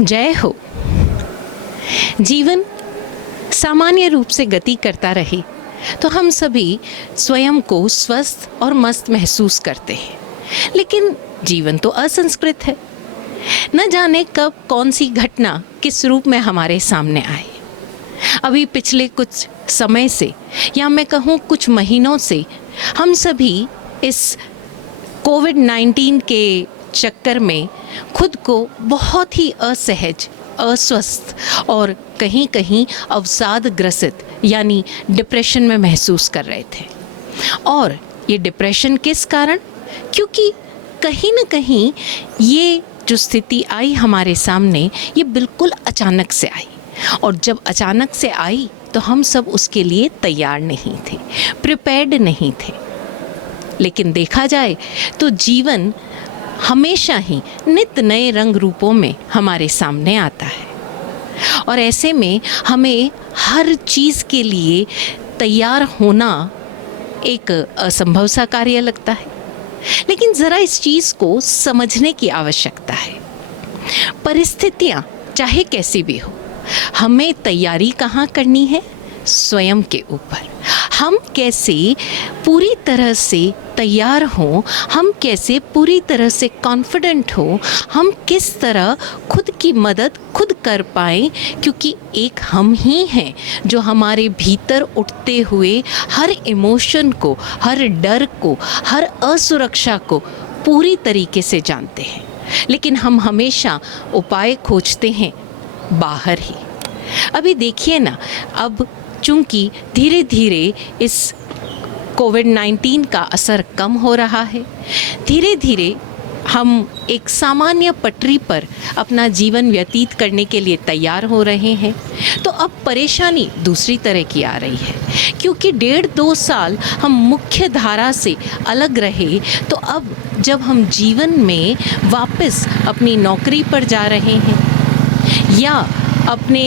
जय हो। जीवन सामान्य रूप से गति करता रहे तो हम सभी स्वयं को स्वस्थ और मस्त महसूस करते हैं, लेकिन जीवन तो असंस्कृत है। न जाने कब कौन सी घटना किस रूप में हमारे सामने आए। अभी पिछले कुछ समय से या मैं कहूँ कुछ महीनों से हम सभी इस कोविड-19 के चक्कर में खुद को बहुत ही असहज, अस्वस्थ और कहीं कहीं अवसाद ग्रसित यानी डिप्रेशन में महसूस कर रहे थे। और ये डिप्रेशन किस कारण? क्योंकि कहीं न कहीं ये जो स्थिति आई हमारे सामने, ये बिल्कुल अचानक से आई। और जब अचानक से आई तो हम सब उसके लिए तैयार नहीं थे, प्रिपेयर्ड नहीं थे। लेकिन देखा जाए तो जीवन हमेशा ही नित नए रंग रूपों में हमारे सामने आता है और ऐसे में हमें हर चीज़ के लिए तैयार होना एक असंभव सा कार्य लगता है। लेकिन ज़रा इस चीज़ को समझने की आवश्यकता है। परिस्थितियाँ चाहे कैसी भी हो, हमें तैयारी कहाँ करनी है? स्वयं के ऊपर। हम कैसे पूरी तरह से तैयार हों, हम कैसे पूरी तरह से कॉन्फिडेंट हो, हम किस तरह खुद की मदद खुद कर पाएँ, क्योंकि एक हम ही हैं जो हमारे भीतर उठते हुए हर इमोशन को, हर डर को, हर असुरक्षा को पूरी तरीके से जानते हैं। लेकिन हम हमेशा उपाय खोजते हैं बाहर ही। अभी देखिए ना, अब चूँकि धीरे धीरे इस कोविड-19 का असर कम हो रहा है, धीरे धीरे हम एक सामान्य पटरी पर अपना जीवन व्यतीत करने के लिए तैयार हो रहे हैं, तो अब परेशानी दूसरी तरह की आ रही है। क्योंकि 1.5-2 साल हम मुख्य धारा से अलग रहे, तो अब जब हम जीवन में वापस अपनी नौकरी पर जा रहे हैं या अपने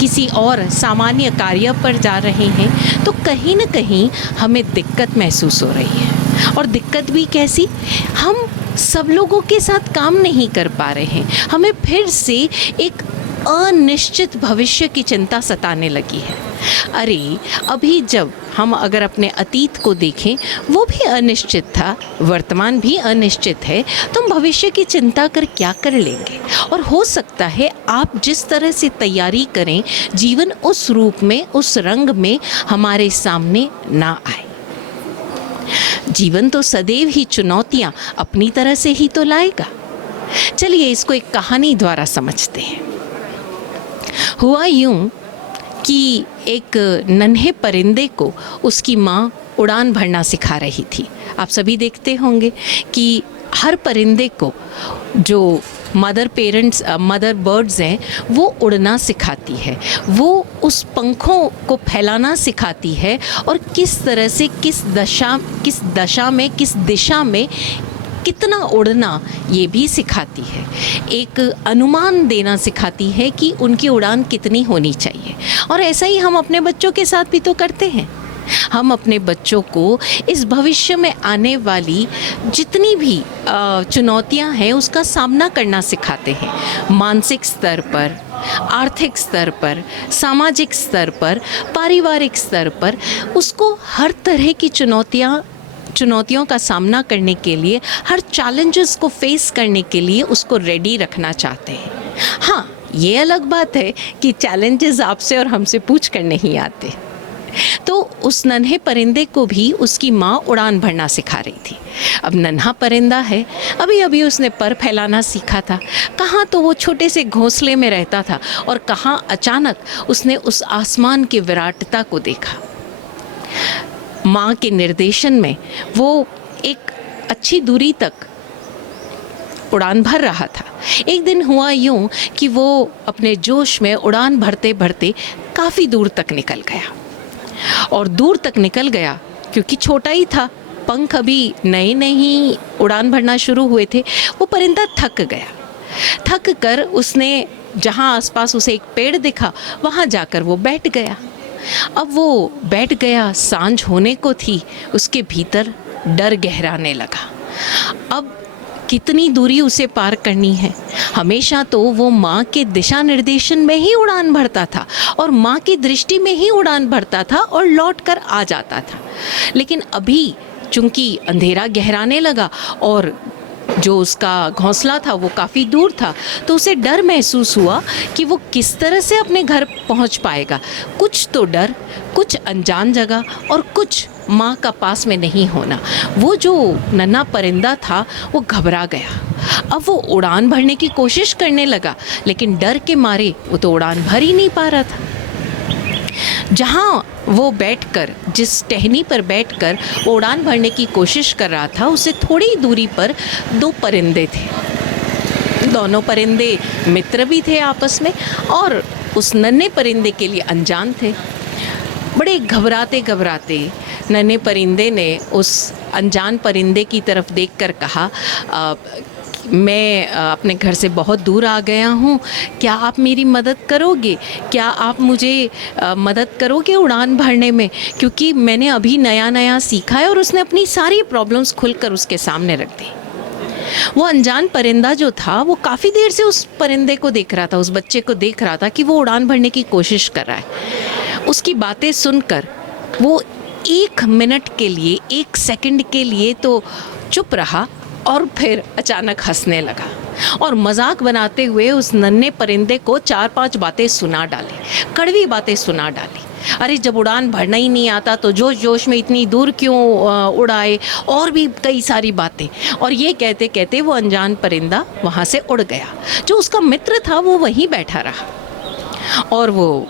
किसी और सामान्य कार्य पर जा रहे हैं, तो कहीं न कहीं हमें दिक्कत महसूस हो रही है। और दिक्कत भी कैसी? हम सब लोगों के साथ काम नहीं कर पा रहे हैं। हमें फिर से एक अनिश्चित भविष्य की चिंता सताने लगी है। अरे, अभी जब हम अगर अपने अतीत को देखें, वो भी अनिश्चित था, वर्तमान भी अनिश्चित है, तो हम भविष्य की चिंता कर क्या कर लेंगे? और हो सकता है आप जिस तरह से तैयारी करें, जीवन उस रूप में, उस रंग में हमारे सामने ना आए। जीवन तो सदैव ही चुनौतियाँ अपनी तरह से ही तो लाएगा। चलिए इसको एक कहानी द्वारा समझते हैं। हुआ यूं कि एक नन्हे परिंदे को उसकी माँ उड़ान भरना सिखा रही थी। आप सभी देखते होंगे कि हर परिंदे को जो मदर बर्ड्स हैं, वो उड़ना सिखाती है, वो उस पंखों को फैलाना सिखाती है और किस तरह से किस दिशा में कितना उड़ना ये भी सिखाती है। एक अनुमान देना सिखाती है कि उनकी उड़ान कितनी होनी चाहिए। और ऐसा ही हम अपने बच्चों के साथ भी तो करते हैं। हम अपने बच्चों को इस भविष्य में आने वाली जितनी भी चुनौतियां हैं, उसका सामना करना सिखाते हैं। मानसिक स्तर पर, आर्थिक स्तर पर, सामाजिक स्तर पर, पारिवारिक स्तर पर उसको हर तरह की चुनौतियों का सामना करने के लिए, हर चैलेंजेस को फेस करने के लिए उसको रेडी रखना चाहते हैं। हाँ, ये अलग बात है कि चैलेंजेस आपसे और हमसे पूछ कर नहीं आते। तो उस नन्हे परिंदे को भी उसकी माँ उड़ान भरना सिखा रही थी। अब नन्हा परिंदा है, अभी अभी उसने पर फैलाना सीखा था। कहाँ तो वो छोटे से घोंसले में रहता था और कहाँ अचानक उसने उस आसमान की विराटता को देखा। माँ के निर्देशन में वो एक अच्छी दूरी तक उड़ान भर रहा था। एक दिन हुआ यूं कि वो अपने जोश में उड़ान भरते भरते काफ़ी दूर तक निकल गया। और दूर तक निकल गया क्योंकि छोटा ही था, पंख अभी नए ही उड़ान भरना शुरू हुए थे। वो परिंदा थक गया। थक कर उसने जहाँ आसपास उसे एक पेड़ दिखा, वहाँ जाकर वो बैठ गया। अब वो बैठ गया, सांझ होने को थी, उसके भीतर डर गहराने लगा। अब कितनी दूरी उसे पार करनी है। हमेशा तो वो माँ के दिशा निर्देशन में ही उड़ान भरता था और माँ की दृष्टि में ही उड़ान भरता था और लौट कर आ जाता था। लेकिन अभी चूंकि अंधेरा गहराने लगा और जो उसका घोंसला था वो काफ़ी दूर था, तो उसे डर महसूस हुआ कि वो किस तरह से अपने घर पहुंच पाएगा। कुछ तो डर, कुछ अनजान जगह और कुछ माँ का पास में नहीं होना। वो जो नन्हा परिंदा था वो घबरा गया। अब वो उड़ान भरने की कोशिश करने लगा, लेकिन डर के मारे वो तो उड़ान भर ही नहीं पा रहा था। जहाँ वो बैठकर, जिस टहनी पर बैठकर वो उड़ान भरने की कोशिश कर रहा था, उससे थोड़ी दूरी पर दो परिंदे थे। दोनों परिंदे मित्र भी थे आपस में और उस नन्हे परिंदे के लिए अनजान थे। बड़े घबराते घबराते नन्हे परिंदे ने उस अनजान परिंदे की तरफ देखकर कहा, मैं अपने घर से बहुत दूर आ गया हूँ, क्या आप मेरी मदद करोगे? क्या आप मुझे मदद करोगे उड़ान भरने में? क्योंकि मैंने अभी नया नया सीखा है। और उसने अपनी सारी प्रॉब्लम्स खुलकर उसके सामने रख दी। वो अनजान परिंदा जो था वो काफ़ी देर से उस परिंदे को देख रहा था, उस बच्चे को देख रहा था कि वो उड़ान भरने की कोशिश कर रहा है। उसकी बातें सुनकर वो 1 मिनट के लिए, 1 सेकंड के लिए तो चुप रहा और फिर अचानक हंसने लगा और मजाक बनाते हुए उस नन्हे परिंदे को 4-5 बातें सुना डाली, कड़वी बातें सुना डाली। अरे जब उड़ान भरना ही नहीं आता तो जोश जोश में इतनी दूर क्यों उड़ाए, और भी कई सारी बातें। और ये कहते कहते वो अनजान परिंदा वहाँ से उड़ गया। जो उसका मित्र था वो वहीं बैठा रहा और वो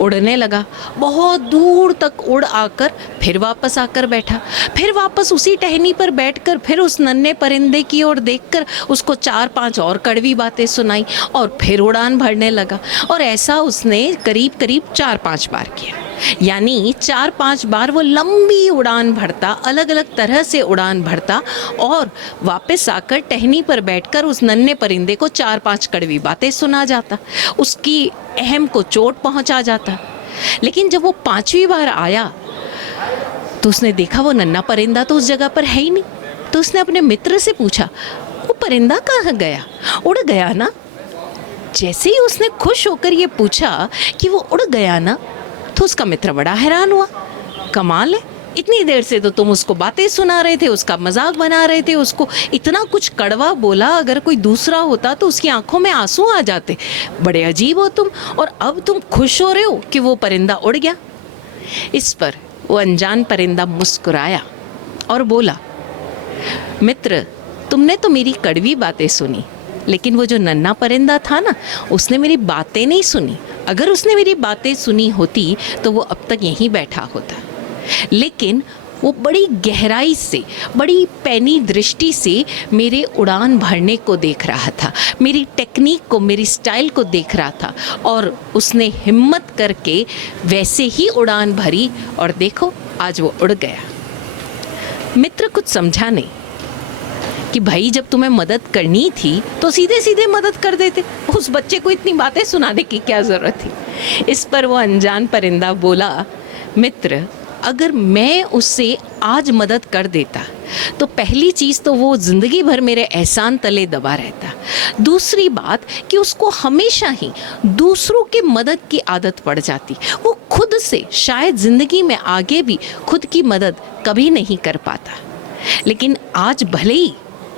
उड़ने लगा। बहुत दूर तक उड़ आकर फिर वापस आकर बैठा, फिर वापस उसी टहनी पर बैठकर फिर उस नन्हे परिंदे की ओर देखकर उसको 4-5 और कड़वी बातें सुनाई और फिर उड़ान भरने लगा। और ऐसा उसने करीब करीब 4-5 बार किया। यानी 4-5 बार वो लंबी उड़ान भरता, अलग अलग तरह से उड़ान भरता और वापस आकर टहनी पर बैठकर उस नन्हे परिंदे को 4-5 कड़वी बातें सुना जाता, उसकी अहम को चोट पहुंचा जाता। लेकिन जब वो 5वीं बार आया तो उसने देखा वो नन्हा परिंदा तो उस जगह पर है ही नहीं। तो उसने अपने मित्र से पूछा, वो परिंदा कहाँ गया? उड़ गया ना? जैसे ही उसने खुश होकर ये पूछा कि वो उड़ गया ना, तो उसका मित्र बड़ा हैरान हुआ। कमाल है, इतनी देर से तो तुम उसको बातें सुना रहे थे, उसका मजाक बना रहे थे, उसको इतना कुछ कड़वा बोला, अगर कोई दूसरा होता तो उसकी आंखों में आंसू आ जाते। बड़े अजीब हो तुम, और अब तुम खुश हो रहे हो कि वो परिंदा उड़ गया। इस पर वो अनजान परिंदा मुस्कुराया और बोला, मित्र, तुमने तो मेरी कड़वी बातें सुनी, लेकिन वो जो नन्हा परिंदा था ना, उसने मेरी बातें नहीं सुनी। अगर उसने मेरी बातें सुनी होती तो वो अब तक यहीं बैठा होता। लेकिन वो बड़ी गहराई से, बड़ी पैनी दृष्टि से मेरे उड़ान भरने को देख रहा था, मेरी टेक्निक को, मेरी स्टाइल को देख रहा था, और उसने हिम्मत करके वैसे ही उड़ान भरी और देखो आज वो उड़ गया। मित्र कुछ समझा नहीं कि भाई जब तुम्हें मदद करनी थी तो सीधे सीधे मदद कर देते, उस बच्चे को इतनी बातें सुनाने की क्या ज़रूरत थी। इस पर वो अनजान परिंदा बोला, मित्र, अगर मैं उससे आज मदद कर देता तो पहली चीज़ तो वो ज़िंदगी भर मेरे एहसान तले दबा रहता। दूसरी बात कि उसको हमेशा ही दूसरों की मदद की आदत पड़ जाती। वो खुद से शायद ज़िंदगी में आगे भी खुद की मदद कभी नहीं कर पाता। लेकिन आज भले ही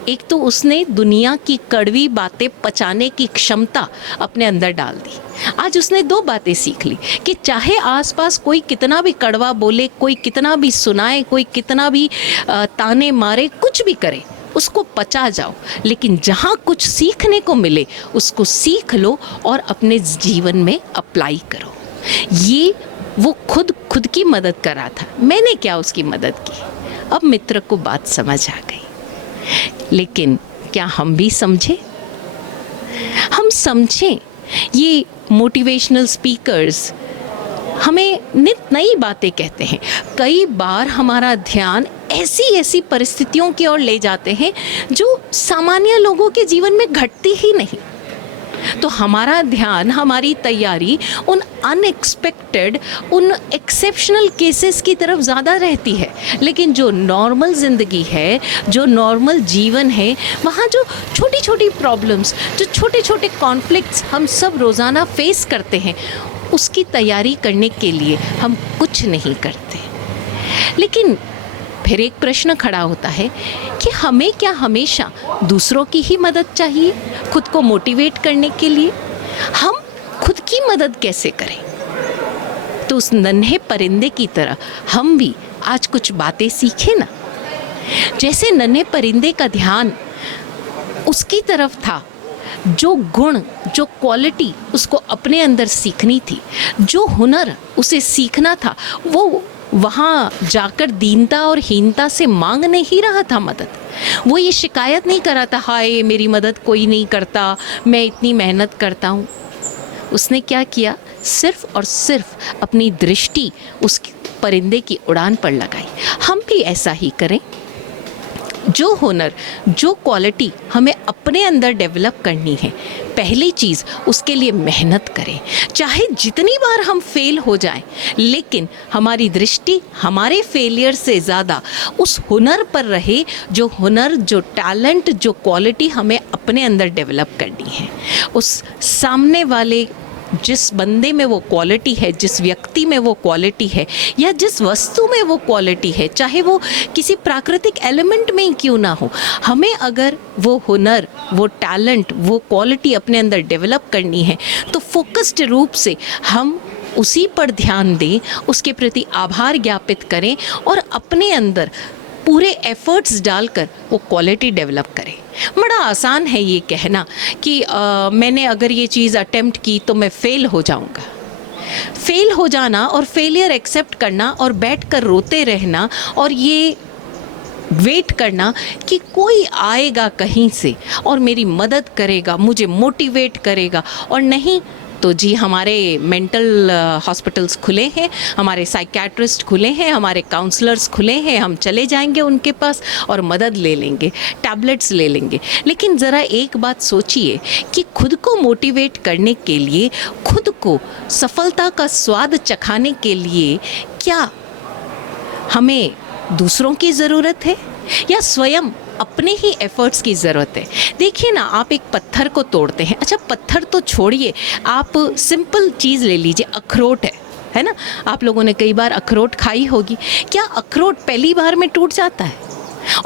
एक तो उसने दुनिया की कड़वी बातें पचाने की क्षमता अपने अंदर डाल दी। आज उसने 2 बातें सीख ली कि चाहे आसपास कोई कितना भी कड़वा बोले, कोई कितना भी सुनाए, कोई कितना भी ताने मारे, कुछ भी करे, उसको पचा जाओ, लेकिन जहाँ कुछ सीखने को मिले उसको सीख लो और अपने जीवन में अप्लाई करो। ये वो खुद की मदद कर रहा था, मैंने क्या उसकी मदद की। अब मित्र को बात समझ आ गई। लेकिन क्या हम भी समझे? हम समझें, ये मोटिवेशनल स्पीकर्स हमें नित नई बातें कहते हैं। कई बार हमारा ध्यान ऐसी परिस्थितियों की ओर ले जाते हैं जो सामान्य लोगों के जीवन में घटती ही नहीं। तो हमारा ध्यान, हमारी तैयारी उन अनएक्सपेक्टेड, उन एक्सेप्शनल केसेस की तरफ ज़्यादा रहती है। लेकिन जो नॉर्मल ज़िंदगी है, जो नॉर्मल जीवन है, वहाँ जो छोटी छोटी प्रॉब्लम्स, जो छोटे छोटे कॉन्फ्लिक्ट्स हम सब रोज़ाना फेस करते हैं, उसकी तैयारी करने के लिए हम कुछ नहीं करते। लेकिन फिर एक प्रश्न खड़ा होता है कि हमें क्या हमेशा दूसरों की ही मदद चाहिए खुद को मोटिवेट करने के लिए? हम खुद की मदद कैसे करें? तो उस नन्हे परिंदे की तरह हम भी आज कुछ बातें सीखें ना। जैसे नन्हे परिंदे का ध्यान उसकी तरफ था, जो गुण, जो क्वालिटी उसको अपने अंदर सीखनी थी, जो हुनर उसे सीखना था, वो वहाँ जाकर दीनता और हीनता से मांग नहीं रहा था मदद। वो ये शिकायत नहीं कर रहा था, हाय मेरी मदद कोई नहीं करता, मैं इतनी मेहनत करता हूँ। उसने क्या किया? सिर्फ और सिर्फ अपनी दृष्टि उस परिंदे की उड़ान पर लगाई। हम भी ऐसा ही करें। जो हुनर, जो क्वालिटी हमें अपने अंदर डेवलप करनी है, पहली चीज़ उसके लिए मेहनत करें। चाहे जितनी बार हम फेल हो जाएं, लेकिन हमारी दृष्टि हमारे फेलियर से ज़्यादा उस हुनर पर रहे, जो हुनर, जो टैलेंट, जो क्वालिटी हमें अपने अंदर डेवलप करनी है। उस सामने वाले जिस बंदे में वो क्वालिटी है, जिस व्यक्ति में वो क्वालिटी है, या जिस वस्तु में वो क्वालिटी है, चाहे वो किसी प्राकृतिक एलिमेंट में ही क्यों ना हो, हमें अगर वो हुनर, वो टैलेंट, वो क्वालिटी अपने अंदर डेवलप करनी है, तो फोकस्ड रूप से हम उसी पर ध्यान दें, उसके प्रति आभार ज्ञापित करें और अपने अंदर पूरे एफर्ट्स डालकर वो क्वालिटी डेवलप करें। बड़ा आसान है ये कहना कि मैंने अगर ये चीज़ अटेम्प्ट की तो मैं फ़ेल हो जाऊंगा। फेल हो जाना और फेलियर एक्सेप्ट करना और बैठकर रोते रहना और ये वेट करना कि कोई आएगा कहीं से और मेरी मदद करेगा, मुझे मोटिवेट करेगा, और नहीं तो जी हमारे मेंटल हॉस्पिटल्स खुले हैं, हमारे साइकियाट्रिस्ट खुले हैं, हमारे काउंसलर्स खुले हैं, हम चले जाएंगे उनके पास और मदद ले लेंगे, टैबलेट्स ले लेंगे। लेकिन ज़रा एक बात सोचिए कि खुद को मोटिवेट करने के लिए, खुद को सफलता का स्वाद चखाने के लिए क्या हमें दूसरों की ज़रूरत है या स्वयं अपने ही एफर्ट्स की ज़रूरत है? देखिए ना, आप एक पत्थर को तोड़ते हैं, अच्छा पत्थर तो छोड़िए, आप सिंपल चीज़ ले लीजिए, अखरोट है ना, आप लोगों ने कई बार अखरोट खाई होगी। क्या अखरोट पहली बार में टूट जाता है?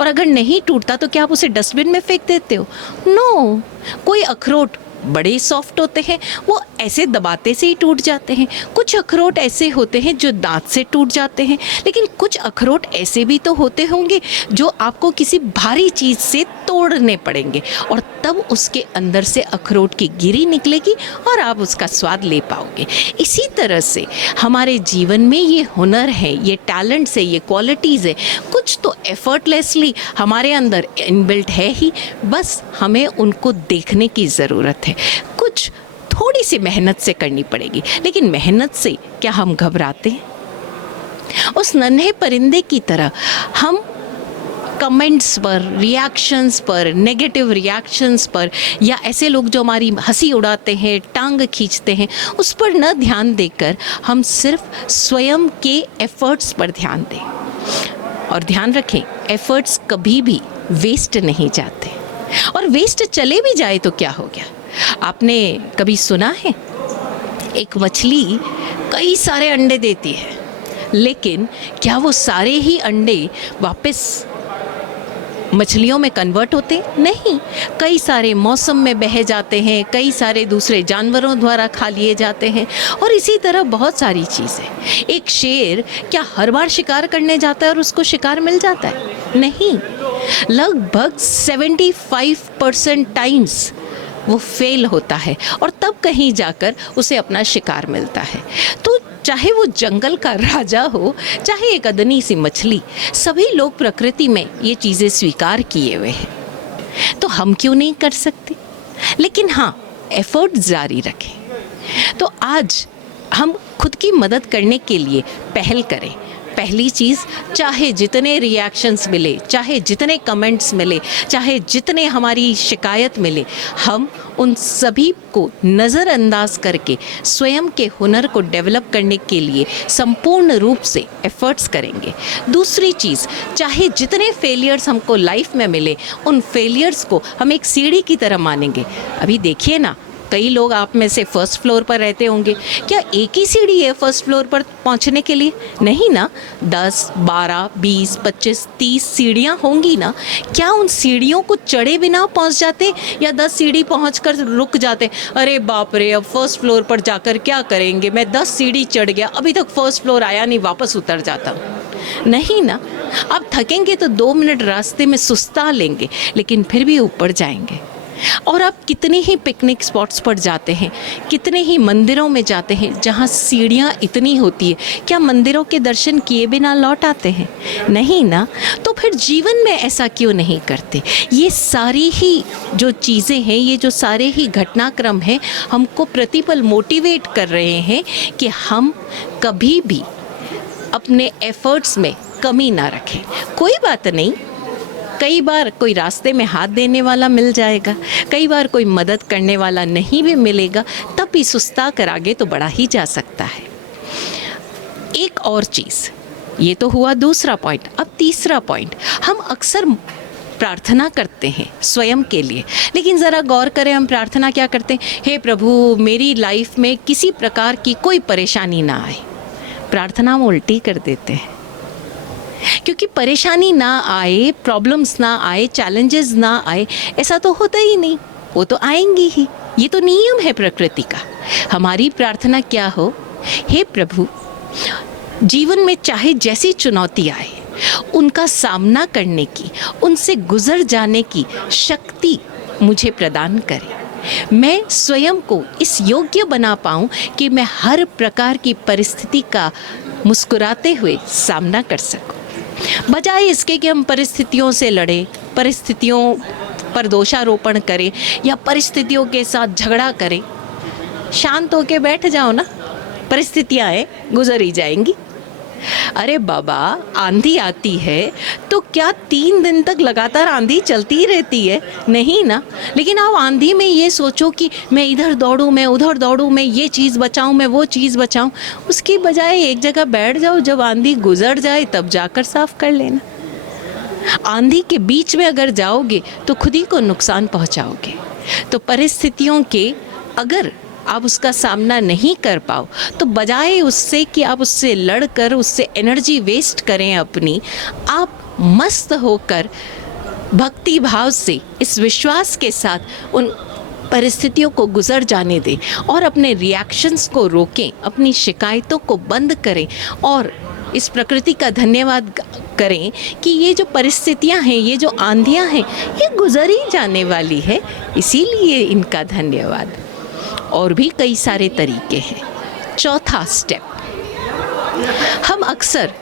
और अगर नहीं टूटता तो क्या आप उसे डस्टबिन में फेंक देते हो? नो। कोई अखरोट बड़े सॉफ्ट होते हैं, वो ऐसे दबाते से ही टूट जाते हैं। कुछ अखरोट ऐसे होते हैं जो दांत से टूट जाते हैं, लेकिन कुछ अखरोट ऐसे भी तो होते होंगे जो आपको किसी भारी चीज़ से तोड़ने पड़ेंगे और तब उसके अंदर से अखरोट की गिरी निकलेगी और आप उसका स्वाद ले पाओगे। इसी तरह से हमारे जीवन में ये हुनर है, ये टैलेंट्स है, ये क्वालिटीज़ है, कुछ तो एफर्टलेसली हमारे अंदर इनबिल्ट है ही, बस हमें उनको देखने की ज़रूरत है। कुछ थोड़ी सी मेहनत से करनी पड़ेगी, लेकिन मेहनत से क्या हम घबराते हैं? उस नन्हे परिंदे की तरह हम कमेंट्स पर, रिएक्शंस पर, नेगेटिव रिएक्शंस पर, या ऐसे लोग जो हमारी हंसी उड़ाते हैं, टांग खींचते हैं, उस पर न ध्यान देकर हम सिर्फ स्वयं के एफर्ट्स पर ध्यान दें। और ध्यान रखें, एफर्ट्स कभी भी वेस्ट नहीं जाते, और वेस्ट चले भी जाए तो क्या हो गया? आपने कभी सुना है एक मछली कई सारे अंडे देती है, लेकिन क्या वो सारे ही अंडे वापस मछलियों में कन्वर्ट होते? नहीं। कई सारे मौसम में बह जाते हैं, कई सारे दूसरे जानवरों द्वारा खा लिए जाते हैं, और इसी तरह बहुत सारी चीज़ें। एक शेर क्या हर बार शिकार करने जाता है और उसको शिकार मिल जाता है? नहीं। लगभग 75% टाइम्स वो फेल होता है और तब कहीं जाकर उसे अपना शिकार मिलता है। तो चाहे वो जंगल का राजा हो, चाहे एक अदनी सी मछली, सभी लोग प्रकृति में ये चीज़ें स्वीकार किए हुए हैं। तो हम क्यों नहीं कर सकते? लेकिन हाँ, एफर्ट जारी रखें। तो आज हम खुद की मदद करने के लिए पहल करें, पहली चीज़, चाहे जितने रिएक्शंस मिले, चाहे जितने कमेंट्स मिले, चाहे जितने हमारी शिकायत मिले, हम उन सभी को नज़रअंदाज करके स्वयं के हुनर को डेवलप करने के लिए संपूर्ण रूप से एफर्ट्स करेंगे। दूसरी चीज़, चाहे जितने फेलियर्स हमको लाइफ में मिले, उन फेलियर्स को हम एक सीढ़ी की तरह मानेंगे। अभी देखिए ना, कई लोग आप में से फर्स्ट फ्लोर पर रहते होंगे, क्या एक ही सीढ़ी है फर्स्ट फ्लोर पर पहुंचने के लिए? नहीं ना, 10, 12, 20, 25, 30 सीढ़ियां होंगी ना। क्या उन सीढ़ियों को चढ़े बिना पहुंच जाते, या 10 सीढ़ी पहुंचकर रुक जाते? अरे बाप रे, अब फर्स्ट फ्लोर पर जाकर क्या करेंगे, मैं 10 सीढ़ी चढ़ गया, अभी तक फर्स्ट फ्लोर आया नहीं, वापस उतर जाता हूँ। नहीं ना, आप थकेंगे तो 2 मिनट रास्ते में सुस्ता लेंगे, लेकिन फिर भी ऊपर जाएंगे। और आप कितने ही पिकनिक स्पॉट्स पर जाते हैं, कितने ही मंदिरों में जाते हैं जहाँ सीढ़ियाँ इतनी होती है, क्या मंदिरों के दर्शन किए बिना लौट आते हैं? नहीं ना। तो फिर जीवन में ऐसा क्यों नहीं करते? ये सारी ही जो चीज़ें हैं, ये जो सारे ही घटनाक्रम हैं, हमको प्रतिपल मोटिवेट कर रहे हैं कि हम कभी भी अपने एफर्ट्स में कमी ना रखें। कोई बात नहीं, कई बार कोई रास्ते में हाथ देने वाला मिल जाएगा, कई बार कोई मदद करने वाला नहीं भी मिलेगा, तब भी सुस्ता कर आगे तो बढ़ा ही जा सकता है। एक और चीज़, ये तो हुआ दूसरा पॉइंट। अब तीसरा पॉइंट, हम अक्सर प्रार्थना करते हैं स्वयं के लिए, लेकिन ज़रा गौर करें, हम प्रार्थना क्या करते हैं? हे प्रभु, मेरी लाइफ में किसी प्रकार की कोई परेशानी ना आए। प्रार्थना हम उल्टी कर देते हैं, क्योंकि परेशानी ना आए, प्रॉब्लम्स ना आए, चैलेंजेस ना आए, ऐसा तो होता ही नहीं। वो तो आएंगी ही, ये तो नियम है प्रकृति का। हमारी प्रार्थना क्या हो? हे प्रभु, जीवन में चाहे जैसी चुनौती आए, उनका सामना करने की, उनसे गुजर जाने की शक्ति मुझे प्रदान करें। मैं स्वयं को इस योग्य बना पाऊँ कि मैं हर प्रकार की परिस्थिति का मुस्कुराते हुए सामना कर सकूं। बजाय इसके कि हम परिस्थितियों से लड़ें, परिस्थितियों पर दोषारोपण करें या परिस्थितियों के साथ झगड़ा करें, शांत होके बैठ जाओ ना, परिस्थितियाँ हैं, गुजर ही जाएंगी। अरे बाबा, आंधी आती है तो क्या 3 दिन तक लगातार आंधी चलती ही रहती है? नहीं ना। लेकिन आप आंधी में ये सोचो कि मैं इधर दौड़ूं, मैं उधर दौड़ूं, मैं ये चीज़ बचाऊं, मैं वो चीज़ बचाऊं, उसकी बजाय एक जगह बैठ जाओ, जब आंधी गुजर जाए तब जाकर साफ कर लेना। आंधी के बीच में अगर जाओगे तो खुद ही को नुकसान पहुंचाओगे। तो परिस्थितियों के अगर आप उसका सामना नहीं कर पाओ, तो बजाय उससे कि आप उससे लड़कर उससे एनर्जी वेस्ट करें अपनी, आप मस्त होकर भक्ति भाव से, इस विश्वास के साथ उन परिस्थितियों को गुजर जाने दें और अपने रिएक्शंस को रोकें, अपनी शिकायतों को बंद करें और इस प्रकृति का धन्यवाद करें कि ये जो परिस्थितियां हैं, ये जो आंधियां हैं, ये गुजर ही जाने वाली है, इसीलिए इनका धन्यवाद। और भी कई सारे तरीके हैं। चौथा स्टेप, हम अक्सर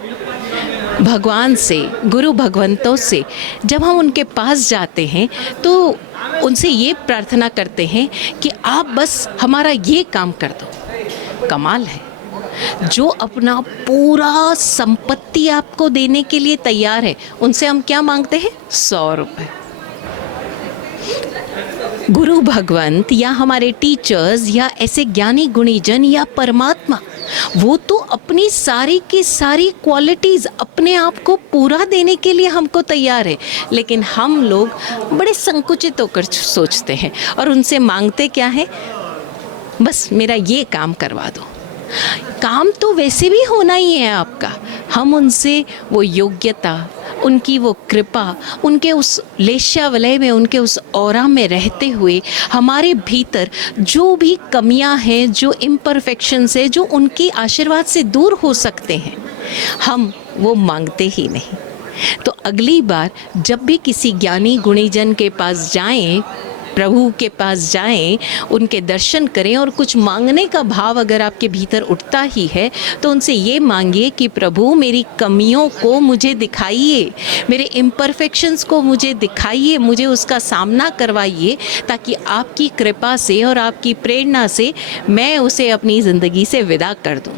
भगवान से, गुरु भगवंतों से जब हम उनके पास जाते हैं तो उनसे ये प्रार्थना करते हैं कि आप बस हमारा ये काम कर दो। कमाल है, जो अपना पूरा संपत्ति आपको देने के लिए तैयार है, उनसे हम क्या मांगते हैं? 100 रुपये। गुरु भगवंत या हमारे टीचर्स या ऐसे ज्ञानी गुणीजन या परमात्मा, वो तो अपनी सारी की सारी क्वालिटीज़ अपने आप को पूरा देने के लिए हमको तैयार है, लेकिन हम लोग बड़े संकुचित होकर सोचते हैं और उनसे मांगते क्या है? बस मेरा ये काम करवा दो। काम तो वैसे भी होना ही है आपका, हम उनसे वो योग्यता, उनकी वो कृपा, उनके उस लेश्यावलय में, उनके उस ऑरा में रहते हुए हमारे भीतर जो भी कमियां हैं, जो इम्परफेक्शंस है, जो उनके आशीर्वाद से दूर हो सकते हैं, हम वो मांगते ही नहीं। तो अगली बार जब भी किसी ज्ञानी गुणीजन के पास जाएं, प्रभु के पास जाएं, उनके दर्शन करें और कुछ मांगने का भाव अगर आपके भीतर उठता ही है, तो उनसे ये मांगिए कि प्रभु मेरी कमियों को मुझे दिखाइए, मेरे इम्परफेक्शंस को मुझे दिखाइए, मुझे उसका सामना करवाइए, ताकि आपकी कृपा से और आपकी प्रेरणा से मैं उसे अपनी ज़िंदगी से विदा कर दूं।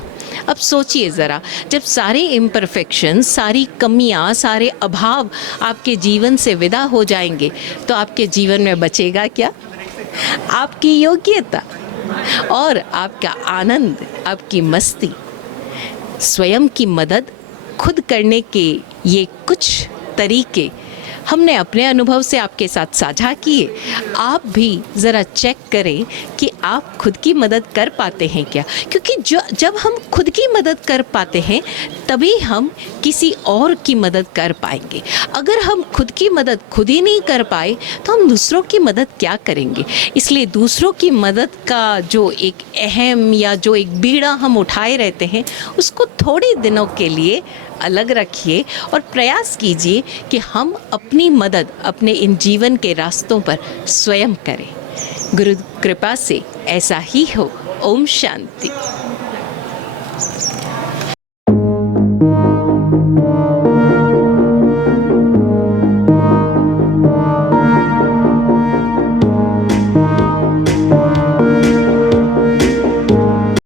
अब सोचिए ज़रा, जब सारे इम्परफेक्शन, सारी कमियां, सारे अभाव आपके जीवन से विदा हो जाएंगे तो आपके जीवन में बचेगा क्या? आपकी योग्यता और आपका आनंद, आपकी मस्ती। स्वयं की मदद खुद करने के ये कुछ तरीके हमने अपने अनुभव से आपके साथ साझा किए। आप भी ज़रा चेक करें कि आप खुद की मदद कर पाते हैं क्या, क्योंकि जब हम खुद की मदद कर पाते हैं तभी हम किसी और की मदद कर पाएंगे। अगर हम खुद की मदद खुद ही नहीं कर पाए तो हम दूसरों की मदद क्या करेंगे? इसलिए दूसरों की मदद का जो एक अहम या जो एक बीड़ा हम उठाए रहते हैं उसको थोड़े दिनों के लिए अलग रखिए और प्रयास कीजिए कि हम अपनी मदद अपने इन जीवन के रास्तों पर स्वयं करें। गुरु कृपा से ऐसा ही हो। ओम शांति।